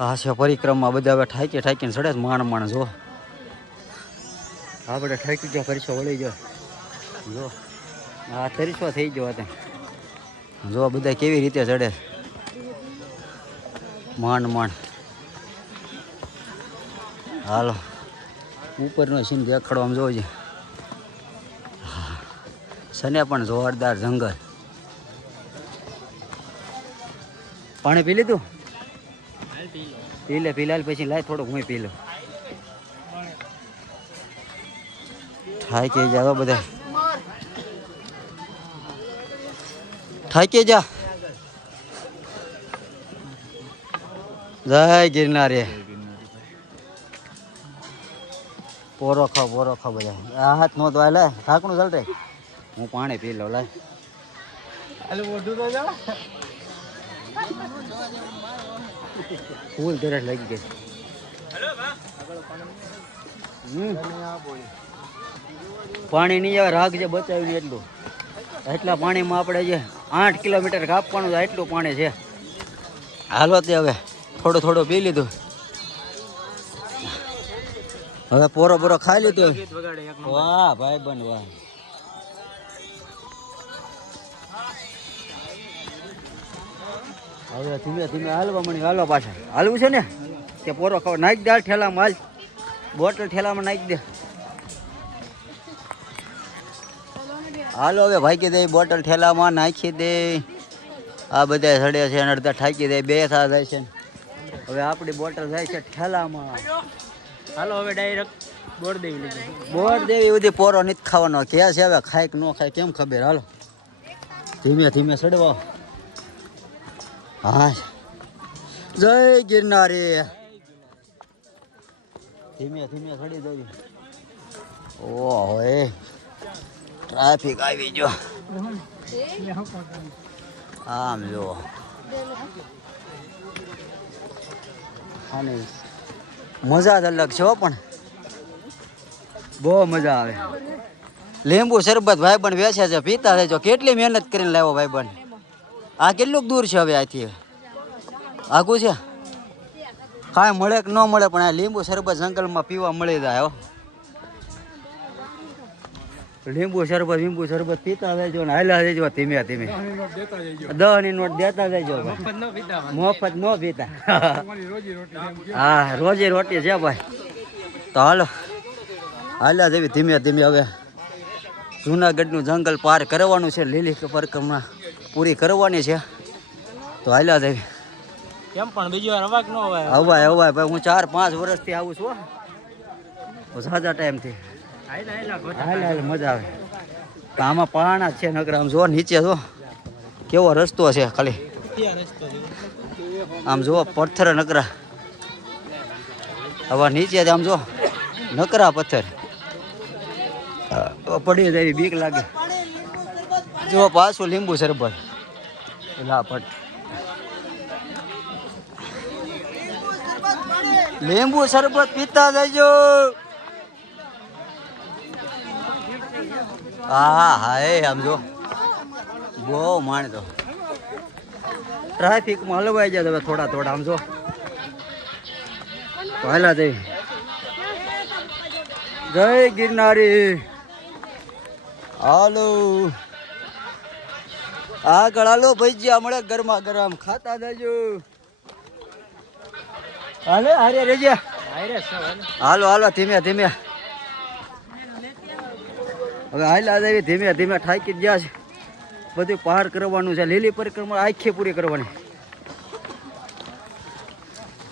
આ પરિક્રમા, બધા હવે ઠાકી ઠાકીને ચડે માણ માણ જો. આપણે ઠાકી ગયા ફરીશો વળી ગયો. જો. આ તરીસો થઈ ગયો અત્યારે જો બધા કેવી રીતે ચડે માંડ માંડ હાલો. ઉપરનો સીન દેખાડો આમ જોજે સને પણ જોરદાર જંગલ. પાણી પી લીધું? પી લે પી લે પછી લાય થોડુંક હું પી લો થાકી જાવ બધા. થાકી જા જય ગિરનારે. પોરો ખાવ પોરો ખાવ બધા. આ હાથ નો તો લે ઢાંકણું ચાલતે હું પાણી પી લઉં લાય. ફૂલ તરસ લાગી ગઈ. પાણી નહીં આવે રાખજે બચાવીને એટલું. એટલા પાણીમાં આપણે જે આઠ કિલોમીટર કાપવાનું એટલું પાણી છે. હાલો તે હવે થોડું થોડું પી લીધું. હવે પોરો પોરો ખાઈ લીધો. વાહ, ભાઈ બન વાહ હવે ધીમે ધીમે હાલવા મળી હાલો પાછા. હાલવું છે ને? કે પોરો ખબર નાખી દે ઠેલામાં હાલ. બોટલ ઠેલામાં નાખી દે. હાલો હવે ભાગી દે બોટલ ઠેલામાં નાખી દે. આ બધા સડે છે અને અડધા ઠાકી દે બે થા જાય છે. હવે આપણી બોટલ જાય છે ઠેલામાં. હાલો હવે ડાયરેક્ટ બોર દેવી બધી પોરો નથી ખાવાનો. કે છે હવે? ખાય કે ન ખાય કેમ ખબર? હાલો. ધીમે ધીમે સડવા. હા જય ગિરનારી. ધીમે ધીમે સડી દઉં ઓહો ટ્રાફિક આવી ગયો. આમ જો. અને મજા જ અલગ છે પણ. બહુ મજા આવે. લીંબુ શરબત ભાઈબંધ વેચે છે, પીતા રહેજો. કેટલી મહેનત કરીને લાવ્યો ભાઈબંધ. આ કેટલુંક દૂર છે હવે આથી? આગું છે? કાંઈ મળે કે ન મળે, પણ આ લીંબુ શરબત જંગલમાં પીવા મળી જાય, હો. લીંબુ શરબત લીંબુ શરબત પીતા જજો ને હાલ્યા જજો ધીમે ધીમે. દહની નોટ દેતા જજો મફત ન પીતા. હા, રોજી રોટી છે ભાઈ. તો હાલો. હાલ્યા જેવી ધીમે ધીમે હવે જુનાગઢનું જંગલ પાર કરવાનું છે લીલી પરિક્રમા પૂરી કરવાની છે. તો હાલ્યા જેવી કેમ પણ બીજી વાર અવાક ન હોય. હવાય હવાય ભાઈ હું ચાર પાંચ વર્ષથી આવું છું સાજા ટાઈમથી. હાલ હાલ મજા આવે. તો આમાં પહાણા જ છે નકર આમ જો નીચે જો કેવો રસ્તો છે ખાલી. આમ જુઓ પથ્થર નકરા. હવે નીચે આમ જો નકરા પથ્થર. પડી જાય બીક લાગે. જો પાછું લીંબુ શરબત લાપટ લીંબુ શરબત પીતા જજો. હા હા એ આમ જો. બહુ માણતો ટ્રાફિકમાં હલવાઈ જાય હવે થોડા થોડા, આમ જો. તો હાલા જઈ. જય ગિરનારી. હાલો. આગળ ગળાલો ભજીયા મળે, ગરમા ગરમ. ખાતા જજો. હાલે, હારે રેજે. હાલો હાલો, ધીમે ધીમે. હવે હાલા દેવી ધીમે ધીમે જ ગયા છે. બધું પાર કરવાનું છે, લીલી પરિક્રમા આખી પૂરી કરવાની.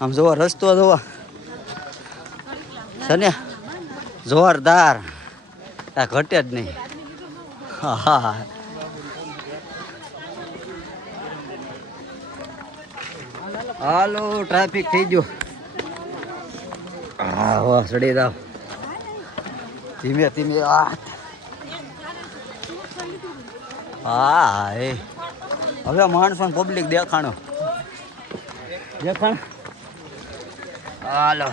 આમ જોવા, રસ્તો જોવા. છે ને? જોરદાર. આ ઘટે જ નહીં. હા હા. હાલો ટ્રાફિક થઈ ગયો. હા, વાહ ચડી જાવ ધીમે ધીમે આ હા, એ. હવે માણસો પબ્લિક દેખાણો. દેખાણ? હાલો.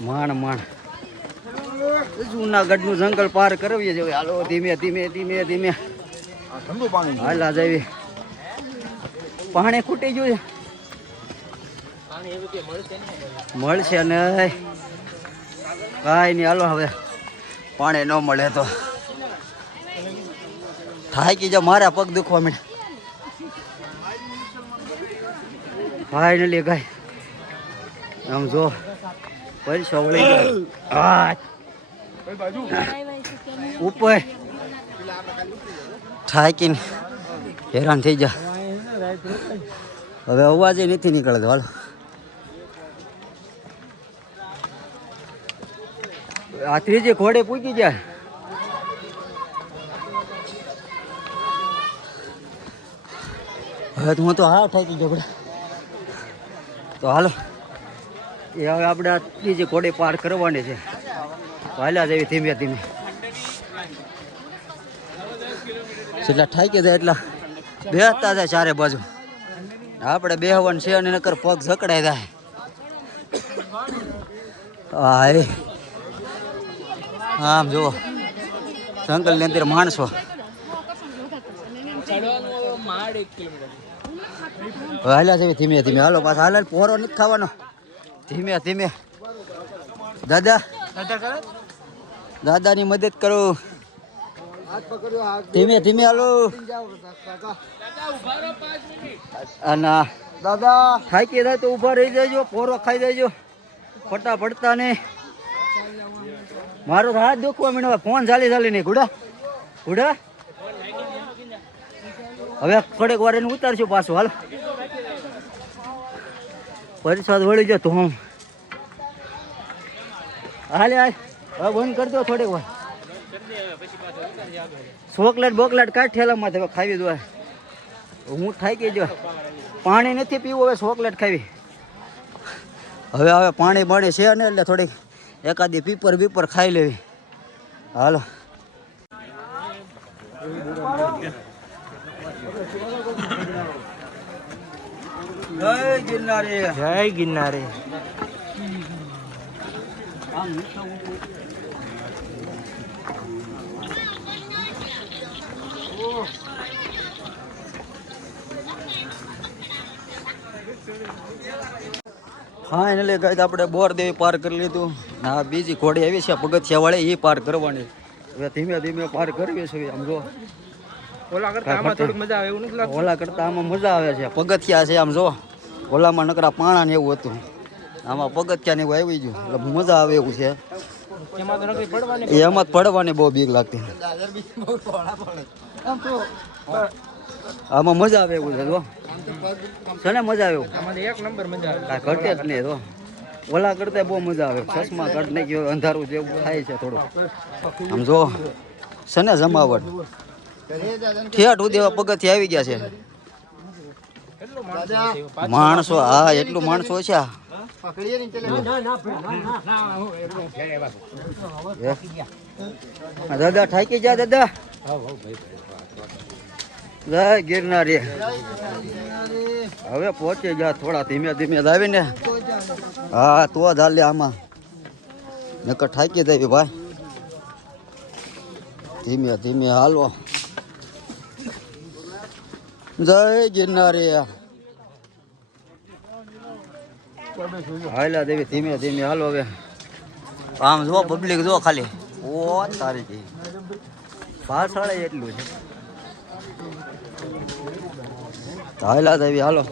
માણ માણ. જુનાગઢનું જંગલ પાર કરવીએ જોઈએ હાલો, ધીમે ધીમે ધીમે ધીમે. ઠંડુ પાણી હાલા જવી પાણી ખૂટી ગયું છે. મળશે ને કાંઈ નહીં હાલો હવે. પાણી ન મળે તો. થાકી જો મારા પગ દુખવા મળે ફાઈનલી ગાય આમ જો પૈસા વળી ગયો ઉપર. થાકીને હેરાન થઈ જા. હવે અવાજ નથી નીકળતો, હાલ. આ ત્રીજે ઘોડે પૂકી જાય હવે હું તો હા થાકી ગયો બધા તો હાલો. એ હવે આપણે ત્રીજી ઘોડે પાર કરવાની છે. હાલ્યા જેવી ધીમે ધીમે. જેટલા થાકી જાય એટલા. બેસતા જાય ચારે બાજુ. આપણે બેહવાનું છે અને નકર પગ જકડાઈ જાય. હા. એ આમ જુઓ. જંગલની અંદર માણસો. હાલ્યા છે ધીમે ધીમે. હાલો પાછા હાલ પોરો નથી ખાવાનો. ધીમે ધીમે. દાદા. દાદા ની મદદ કરો. ધીમે ધીમે હાલો. અને દાદા. થાકી થાય તો ઊભા રહી જજો પોરો ખાઈ દેજો. ફટા પડતા ને મારો હાથ દુખવા મીણવા ફોન ચાલી ચાલી નહીં. ગુડા ગુડા. હવે થોડીક વાર એને ઉતારશું પાછું હાલ. પરિસાદ વળી જતો હું. હાલે હાલ. હવે બંધ કરજો થોડીક વાર. ચોકલેટ બોકલેટ કાઢ ઠેલામાં તમે ખાવી દો હું થાય કે જો. પાણી નથી પીવું, હવે ચોકલેટ ખાવી. હવે હવે પાણી પાણી છે ને એટલે થોડીક એકાદી પીપર બીપર ખાઈ લેવી. હાલો. જય ગિરનારી. જય ગિરનારી. હા એને લે ગઈ આપણે બોર દેવી પાર કરી લીધું. હા આ બીજી ઘોડી આવી છે પગથિયા વાળી એ પાર કરવાની. હવે ધીમે ધીમે પાર કરવી છે આમ જો. ઓલા કરતા આમાં થોડીક મજા આવે એવું નથી લાગતું? ઓલા કરતા આમાં મજા આવે છે પગથિયા છે આમ જો. ઓલામાં નકરા પાણા ને એવું હતું. આમાં પગથિયા ને એવું આવી ગયું. એટલે મજા આવે એવું છે. એમાં જ પડવાની બહુ બીક લાગતી. આમાં મજા આવે એવું છે જો. છે મજા આવે એક નંબર મજા આવે. ઘટે જ નહીં તો ઓલા કરતા બહુ મજા આવે. ચશ્મા ઘટ નહીં ગયો અંધારું જેવું થાય છે થોડું આમ જો છે ને જમાવટ? ઠેઠ સુધી એવા પગથિયા આવી ગયા છે. માણસો હા એટલું માણસો છે. દાદા ઠાકી જા દાદા? જય ગિરનારી. હવે પહોંચી ગયા થોડા ધીમે ધીમે જ આવીને. હા, તો જ હાલે આમાં. નકર ઠાકી દેવી ભાઈ. ધીમે ધીમે હાલો. જય ગિરનારી. હાલા દેવી, ધીમે ધીમે હાલો હવે. આમ જો પબ્લિક જો ખાલી. ઓ, તારી પાછળ એટલું છે. હાલા. દેવી હાલો